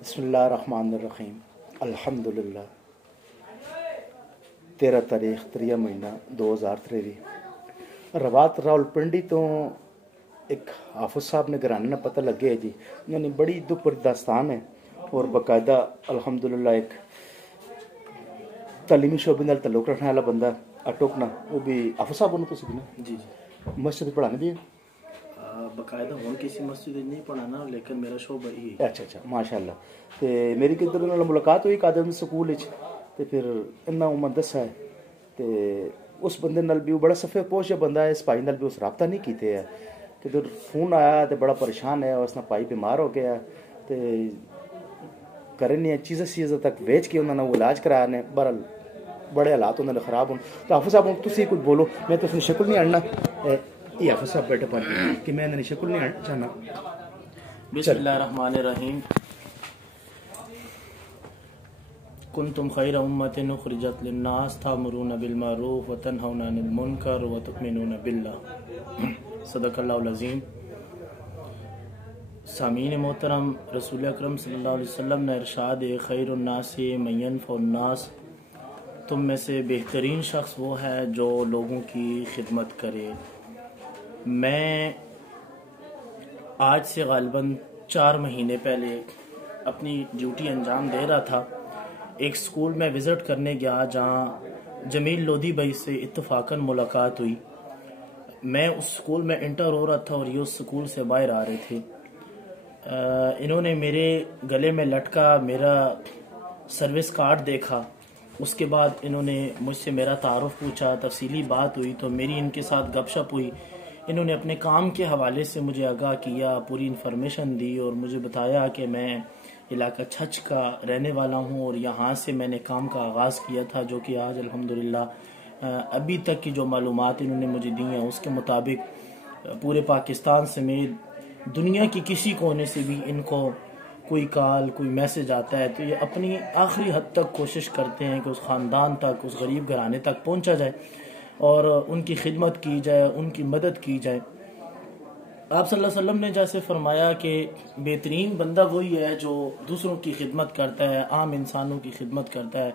बिस्मिल्लाहिर्रहमानिर्रहीम। अल्हम्दुलिल्लाह। 13 तारीख 3 महीना 2023 रवात रावलपिंडी तो एक हाफिज साहब ने घराने ना पता लगे है जी, यानी बड़ी दुख भरी दास्तान है और बाकायदा अल्हम्दुलिल्लाह एक तलीमी शोबे नाल तल्लुक रखने वाला बंदा अटोकना, वो भी हाफिज साहब होना तुसीं भी ना जी जी मस्जिद पढ़ाने भी बकायदा हूँ किसी मस्जिद नहीं पढ़ाना, लेकिन मेरा शोबा ही है। अच्छा माशाअल्लाह। ते मेरी किधर नाल मुलाकात हुई कादम स्कूल च, ते फिर इन्ना उमर दस्सा है ते उस बंदे नाल भी बड़ा सफ़े पोश बंदा है, इस भाई नाल भी उस रबता नहीं कीते है। किधर फोन आया तो बड़ा परेशान है, उसना भाई बीमार हो गया ते करे नहीं चीज़ां तक बेच के उन्होंने वो इलाज कराया ने, बहरहाल बड़े हालात उन्होंने खराब होने। तो हाफिज साहब तुसीं कुछ बोलो, मैं तो शक्ल नहीं आना ये हाफिज साहब बैठे पर कि मैं इन्हें शक्ल नहीं आना चाहना। बिस्मिल्लाहिर्रहमानिर्रहीम। कुंतुम खैरा उम्मतिन उखरिजत लिन्नास तामुरून बिल मारूफ व तनहौना अनिल मुनकर व तुमिनून बिल्लाह। सदक़ल्लाहुल अज़ीम। सामीन मोहतरम, रसूल अकरम सल्लल्लाहु अलैहि वसल्लम ने इरशाद खैरुन नासी मन यनफ़उन नास, तुम में से बेहतरीन शख्स वो है जो लोगों की खिदमत करे। मैं आज से गालिबन 4 महीने पहले अपनी ड्यूटी अंजाम दे रहा था। एक स्कूल में विज़िट करने गया जहाँ जमील लोधी भाई से इत्तफाकन मुलाकात हुई। मैं उस स्कूल में इंटर हो रहा था और ये उस स्कूल से बाहर आ रहे थे। इन्होंने मेरे गले में लटका मेरा सर्विस कार्ड देखा। उसके बाद इन्होंने मुझसे मेरा तारुफ पूछा, तफसीली बात हुई तो मेरी इनके साथ गपशप हुई। इन्होंने अपने काम के हवाले से मुझे आगाह किया, पूरी इन्फॉर्मेशन दी और मुझे बताया कि मैं इलाका छछ का रहने वाला हूँ और यहाँ से मैंने काम का आगाज़ किया था, जो कि आज अल्हम्दुलिल्लाह अभी तक की जो मालूमात इन्होंने मुझे दी हैं उसके मुताबिक पूरे पाकिस्तान समेत दुनिया की किसी कोने से भी इनको कोई कॉल कोई मैसेज आता है तो ये अपनी आखिरी हद तक कोशिश करते हैं कि उस ख़ानदान तक, उस गरीब घराने तक पहुँचा जाए और उनकी खिदमत की जाए, उनकी मदद की जाए। आप सल्लल्लाहु अलैहि वसल्लम ने जैसे फरमाया कि बेहतरीन बंदा वही है जो दूसरों की खिदमत करता है, आम इंसानों की खिदमत करता है।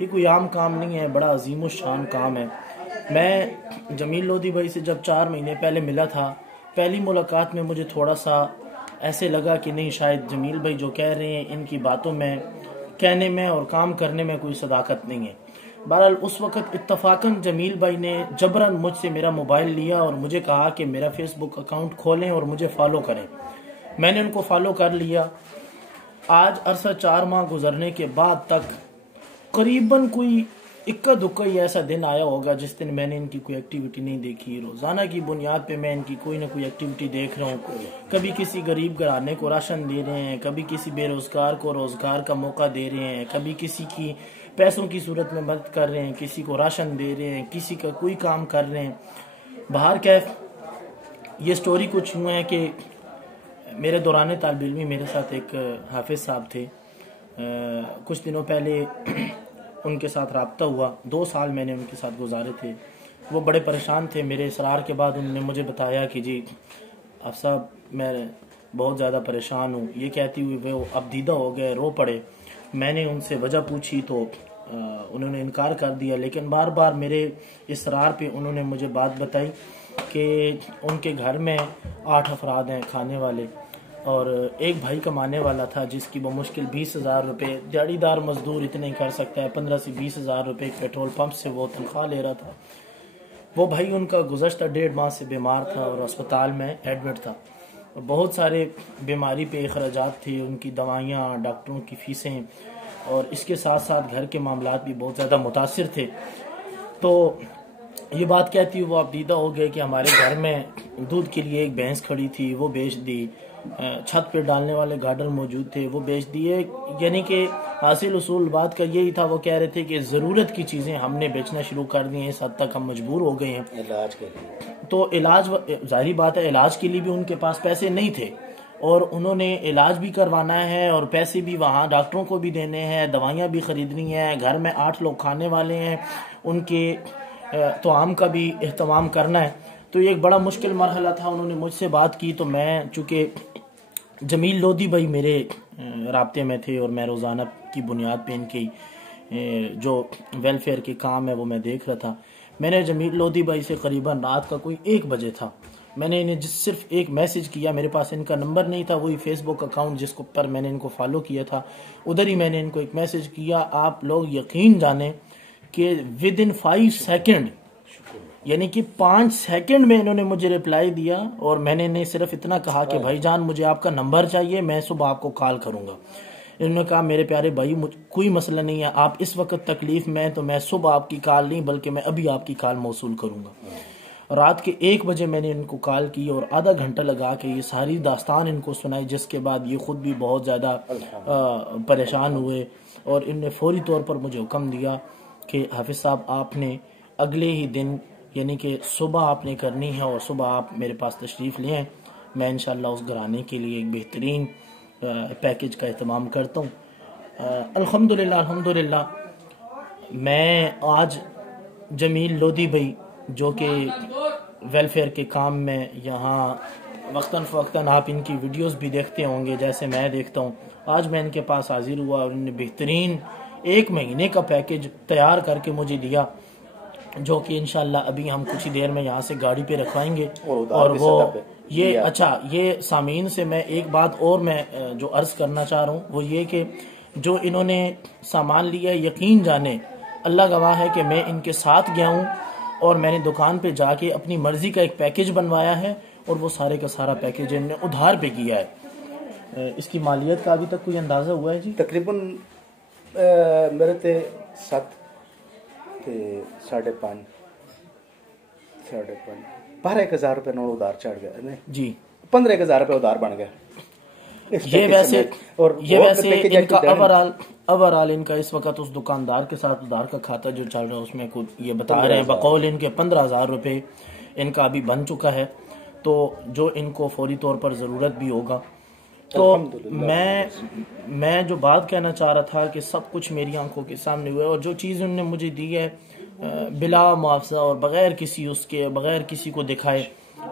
ये कोई आम काम नहीं है, बड़ा अजीम शान काम है। मैं जमील लोधी भाई से जब 4 महीने पहले मिला था, पहली मुलाकात में मुझे थोड़ा सा ऐसे लगा कि नहीं, शायद जमील भाई जो कह रहे हैं इनकी बातों में, कहने में और काम करने में कोई सदाकत नहीं है। बहरहाल उस वक़्त इत्तफाकन जमील भाई ने जबरन मुझसे मेरा मोबाइल लिया और मुझे कहा कि मेरा फेसबुक अकाउंट खोलें और मुझे फॉलो करें। मैंने उनको फॉलो कर लिया। आज अरसा 4 माह गुजरने के बाद तक करीबन कोई इक्का दुक्का ही ऐसा दिन आया होगा जिस दिन मैंने इनकी कोई एक्टिविटी नहीं देखी। रोज़ाना की बुनियाद पे मैं इनकी कोई ना कोई एक्टिविटी देख रहा हूँ। कभी किसी गरीब घराने को राशन दे रहे हैं, कभी किसी बेरोज़गार को रोज़गार का मौका दे रहे हैं, कभी किसी की पैसों की सूरत में मदद कर रहे हैं, किसी को राशन दे रहे हैं, किसी का कोई काम कर रहे हैं। बाहर कैफ ये स्टोरी कुछ यूँ है कि मेरे दौरान तालिब इल्मी मेरे साथ एक हाफिज साहब थे। कुछ दिनों पहले उनके साथ रब्ता हुआ। 2 साल मैंने उनके साथ गुजारे थे। वो बड़े परेशान थे। मेरे इसरार के बाद उन्होंने मुझे बताया कि जी आप साहब मैं बहुत ज़्यादा परेशान हूँ। ये कहती हुई वो अब दीदा हो गए, रो पड़े। मैंने उनसे वजह पूछी तो उन्होंने इनकार कर दिया, लेकिन बार बार मेरे इसरार पे उन्होंने मुझे बात बताई कि उनके घर में 8 अफराद हैं खाने वाले और एक भाई कमाने वाला था जिसकी वो मुश्किल 20,000 रुपये, दिहाड़ीदार मजदूर इतने ही कर सकता है, 15 से 20,000 रुपये पेट्रोल पंप से वो तनख्वाह ले रहा था। वो भाई उनका गुज़श्ता 1.5 माह से बीमार था और अस्पताल में एडमिट था। बहुत सारे बीमारी पे अखराजात थे, उनकी दवाइयाँ, डॉक्टरों की फ़ीसें और इसके साथ साथ घर के मामलात भी बहुत ज़्यादा मुतासिर थे। तो ये बात कहती वो आप दीदा हो गए कि हमारे घर में दूध के लिए एक भैंस खड़ी थी, वो बेच दी। छत पे डालने वाले गार्डन मौजूद थे, वो बेच दिए। यानी कि हासिल उसूल बात का यही था, वो कह रहे थे कि ज़रूरत की चीज़ें हमने बेचना शुरू कर दी हैं, इस हद तक हम मजबूर हो गए हैं इलाज के लिए। तो इलाज, जाहिर बात है इलाज के लिए भी उनके पास पैसे नहीं थे और उन्होंने इलाज भी करवाना है और पैसे भी वहाँ डॉक्टरों को भी देने हैं, दवाइयाँ भी ख़रीदनी है, घर में 8 लोग खाने वाले हैं, उनके तोआम का भी एहतमाम करना है। तो ये एक बड़ा मुश्किल मरहला था। उन्होंने मुझसे बात की तो मैं, चूँकि जमील लोधी भाई मेरे राब्ते में थे और मैं रोज़ाना की बुनियाद पे इनकी जो वेलफेयर के काम है वो मैं देख रहा था। मैंने जमील लोधी भाई से करीबन रात का कोई 1 बजे था, मैंने इन्हें सिर्फ एक मैसेज किया, मेरे पास इनका नंबर नहीं था, वही फेसबुक अकाउंट जिसको पर मैंने इनको फॉलो किया था, उधर ही मैंने इनको एक मैसेज किया। आप लोग यकीन जाने कि विद इन 5 सेकेंड, यानी कि 5 सेकंड में इन्होंने मुझे रिप्लाई दिया और मैंने इन्हें सिर्फ इतना कहा कि भाईजान मुझे आपका नंबर चाहिए, मैं सुबह आपको कॉल करूंगा। इन्होंने कहा मेरे प्यारे भाई कोई मसला नहीं है, आप इस वक्त तकलीफ में तो मैं सुबह आपकी कॉल नहीं बल्कि मैं अभी आपकी कॉल मौसूल करूंगा। रात के 1 बजे मैंने इनको कॉल की और आधा घंटा लगा के ये सारी दास्तान इनको सुनाई, जिसके बाद ये खुद भी बहुत ज़्यादा परेशान हुए और इनने फौरी तौर पर मुझे हुक्म दिया कि हाफिज़ साहब आपने अगले ही दिन यानी कि सुबह आपने करनी है और सुबह आप मेरे पास तशरीफ़ ले आएँ, मैं इंशाअल्लाह उस घराने के लिए एक बेहतरीन पैकेज का एहतमाम करता हूँ। अल्हम्दुलिल्लाह मैं आज जमील लोधी भाई जो कि वेलफेयर के काम में यहाँ वक्तन फ़वक्तन आप इनकी वीडियोस भी देखते होंगे जैसे मैं देखता हूँ, आज मैं इनके पास हाजिर हुआ और इन्हें बेहतरीन 1 महीने का पैकेज तैयार करके मुझे दिया, जो कि इंशाल्लाह अभी हम कुछ ही देर में यहाँ से गाड़ी पे रखवाएंगे। और वो ये अच्छा, ये सामीन से मैं एक बात और मैं जो अर्ज़ करना चाह रहा हूँ वो ये कि जो इन्होंने सामान लिया, यकीन जाने अल्लाह गवाह है कि मैं इनके साथ गया हूँ और मैंने दुकान पे जाके अपनी मर्जी का एक पैकेज बनवाया है और वो सारे का सारा पैकेज इन्होंने उधार पे किया है। इसकी मालियत का अभी तक कोई अंदाज़ा हुआ है जी? तकरीबन मेरे ते 7 ते 5.5 12,000 रुपये नोट उधार चढ़ गया नहीं जी, 15,000 रुपये उधार बन गया। ये वैसे इनका ओवरऑल इनका इस वक्त उस दुकानदार के साथ उधार का खाता जो चल रहा है उसमें कुछ ये बता रहे हैं बकौल इनके 15,000 रुपये इनका अभी बन चुका है, तो जो इनको फौरी तौर पर ज़रूरत भी होगा। तो मैं जो बात कहना चाह रहा था कि सब कुछ मेरी आंखों के सामने हुआ है और जो चीज़ उन्होंने मुझे दी है बिला मुआवजा और बग़ैर किसी को दिखाए,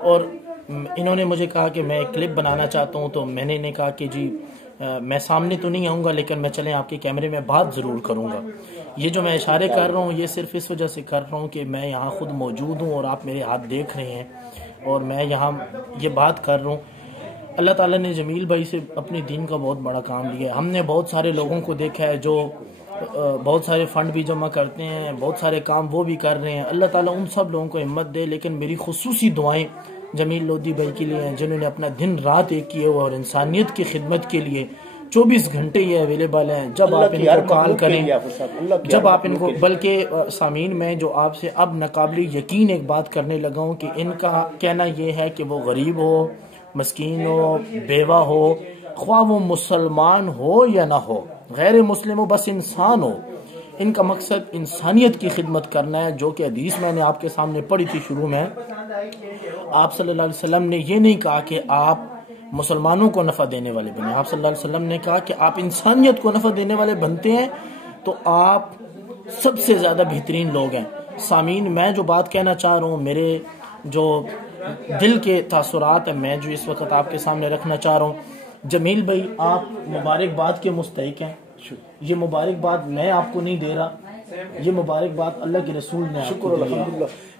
और इन्होंने मुझे कहा कि मैं एक क्लिप बनाना चाहता हूं, तो मैंने इन्हें कहा कि जी मैं सामने तो नहीं आऊँगा लेकिन मैं चलें आपके कैमरे में बात ज़रूर करूँगा। ये जो मैं इशारे कर रहा हूँ ये सिर्फ इस वजह से कर रहा हूँ कि मैं यहाँ खुद मौजूद हूँ और आप मेरे हाथ देख रहे हैं और मैं यहाँ ये बात कर रहा हूँ। अल्लाह ताला ने जमील भाई से अपने दीन का बहुत बड़ा काम लिया है। हमने बहुत सारे लोगों को देखा है जो बहुत सारे फ़ंड भी जमा करते हैं, बहुत सारे काम वो भी कर रहे हैं। अल्लाह ताला उन सब लोगों को हिम्मत दे, लेकिन मेरी खुसूसी दुआएं जमील लोधी भाई के लिए हैं जिन्होंने अपना दिन रात एक किए हुआ और इंसानियत की खिदमत के लिए 24 घंटे ये अवेलेबल हैं। जब आप इनको कॉल करें, जब आप इनको, बल्कि सामीन में जो आपसे अब नाकाबिले यकीन एक बात करने लगा हूँ कि इनका कहना ये है कि वो गरीब हो, मस्कीन हो, बेवा हो, ख्वाह वो मुसलमान हो या ना हो, गैर मुस्लिम हो, बस इंसान हो, इनका मकसद इंसानियत की खिदमत करना है। जो कि हदीस मैंने आपके सामने पढ़ी थी शुरू में, आप सल्लल्लाहु अलैहि वसल्लम ने ये नहीं कहा कि आप मुसलमानों को नफ़ा देने वाले बने, आप सल्लल्लाहु अलैहि वसल्लम ने कहा कि आप इंसानियत को नफ़ा देने वाले बनते हैं तो आप सबसे ज़्यादा बेहतरीन लोग हैं। सामीन, मैं जो बात कहना चाह रहा हूँ, मेरे जो दिल के तासुरात है, मैं जो इस वक्त आपके सामने रखना चाह रहा हूँ, जमील भाई आप मुबारकबाद के मुस्तहिक हैं। ये मुबारकबाद मैं आपको नहीं दे रहा, ये मुबारकबाद अल्लाह के रसूल ने आपको दी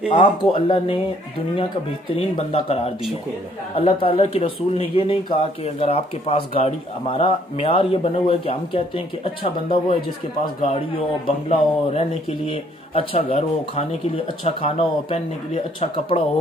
है। आपको अल्लाह ने दुनिया का बेहतरीन बंदा करार दिया। अल्लाह ताला के रसूल ने ये नहीं कहा कि अगर आपके पास गाड़ी, हमारा म्यार ये बना हुआ है कि हम कहते हैं कि अच्छा बंदा वो है जिसके पास गाड़ी हो, बंगला हो, रहने के लिए अच्छा घर हो, खाने के लिए अच्छा खाना हो, पहनने के लिए अच्छा कपड़ा हो,